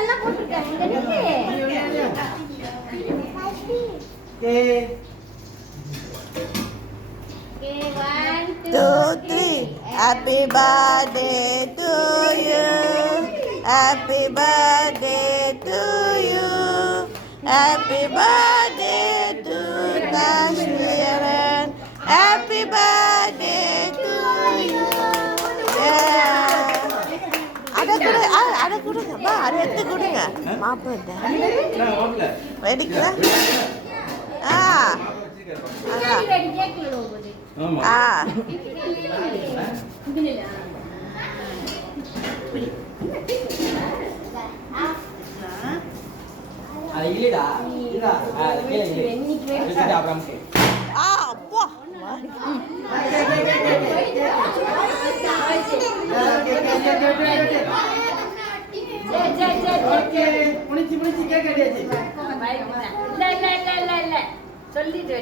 எல்லாம் போட்டுருக்கேன். One, two, three. Happy birthday to you. Happy birthday to you. Happy birthday to Nashviran. Happy birthday to you. ada கொடுங்க பா அதை எடுத்து கொடுங்க மாப்பிள்ளை வெடிக்கலாம் சொல்லிட்டு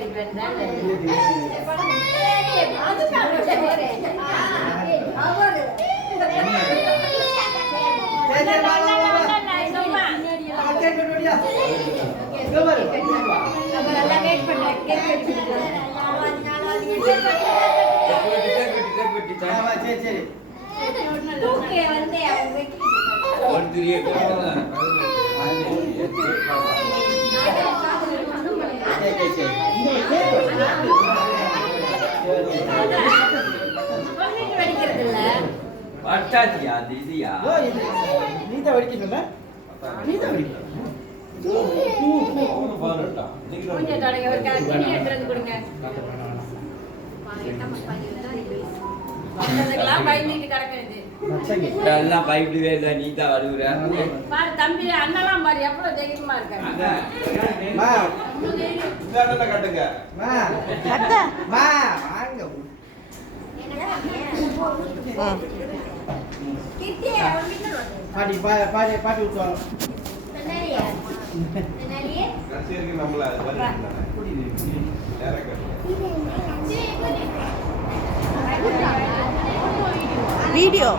எல்லாம் பயப்படவே இல்லை நீதா வருகிற தம்பி அண்ணெல்லாம் பாரு எவ்வளவு தைரியமா இருக்காங்க கட்டுங்க பாட்டி பாட்டி பாட்டி விட்டுவாங்க வீடியோ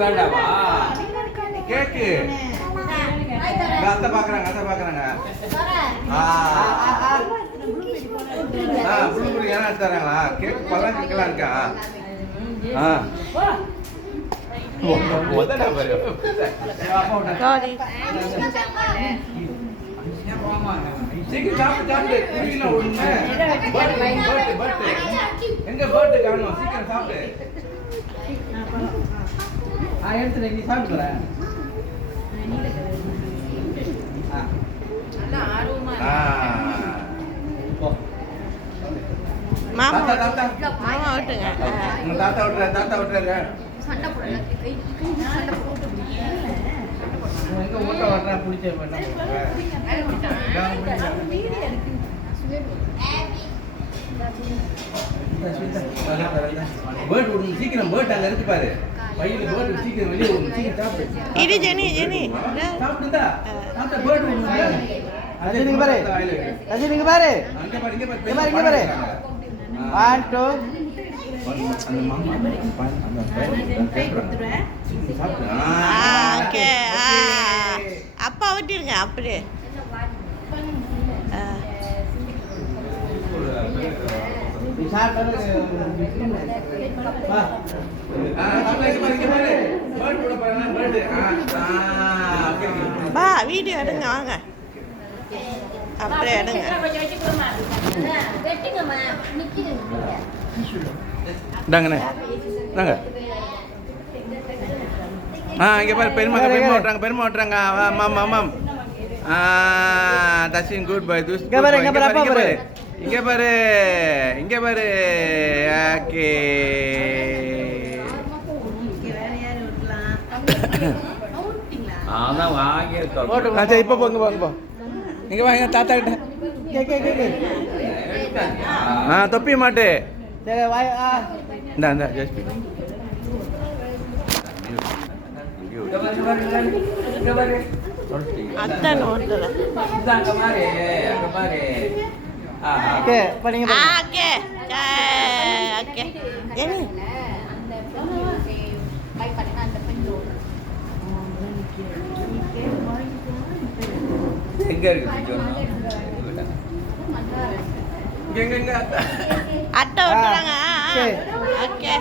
வேண்டாமா கேக்கு அத்தை பாக்குறாங்க அத்தை பாக்குறாங்க ஏன்னா எடுத்தாங்களா கேக் பழம் கேட்கலாம் இருக்கா சீக்கிரம் சாப்பிட்டு எங்க பர்த்டே காணும் சீக்கிரம் சாப்பிட்டு எடுத்துறேன் நீ சாப்பிடுற மாமா மாமா விட்டுங்க தாத்தா விட்டுற தாத்தா விட்டுறாரு சண்டை போடல சண்டை போட்டு எங்க ஓட்ட வர்றா புடிச்சே பண்ண பேர்ட் விடு சீக்கிரம் பேர்ட் அங்க இருக்கு பாரு பையில பேர்ட் சீக்கிரம் வெளிய விடு சீக்கிரம் சாப்பிடு இது ஜெனி ஜெனி சாப்பிடுடா சாப்பிட்ட பேர்ட் விடு அது நீங்க பாரு அது நீங்க பாரு அங்க பாரு இங்க பாரு 1 2 அந்த மாமா அந்த பேர் கொடுத்துறேன் ஓகே அப்பா விட்டுருங்க அப்படியே பா வீடியோ எடுங்க வாங்க அப்படியே எடுங்க இந்தாங்கண்ணே இந்தாங்க இங்கே பாரு பெருமா ஓட்டுறாங்க பெருமா ஓட்டுறாங்க ஆமாம் ஆமாம் தஷின் குட் பை தூஸ் இங்கே பாரு இங்கே பாரு இங்கே பாரு ஓகே அதான் வாங்கியிருக்கோம் இப்போ போங்க போங்க போ இங்கே வாங்க தாத்தா கிட்ட தொப்பி மாட்டு இந்த ஜஸ்ட் அத்தை நோட்டுல இந்த அங்க பாரு ஓகே இப்போ நீங்கள் ஓகே ஓகே ஜெனி எங்க இருக்கு எங்க அத்தை விட்டுறாங்க ஓகே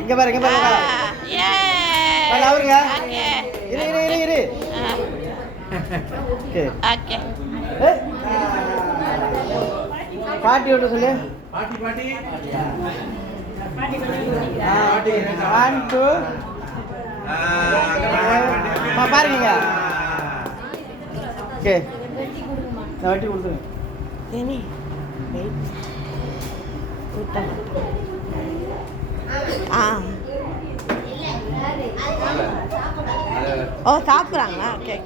இங்கே பாரு இங்கே பாருங்க ஏ அவருங்க ஓகே இரு ஓகே ஓகே பாட்டி ஒன்று சொல்லு பாட்டி பாட்டி ஒன் டூ பாருங்க ஓகே நான் வெட்டி கொடுத்துருங்க ஜெனி வெயிட் ஊட்டமா ஓ சாப்பிட்றாங்களா ஓகே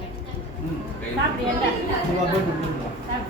நீங்கள்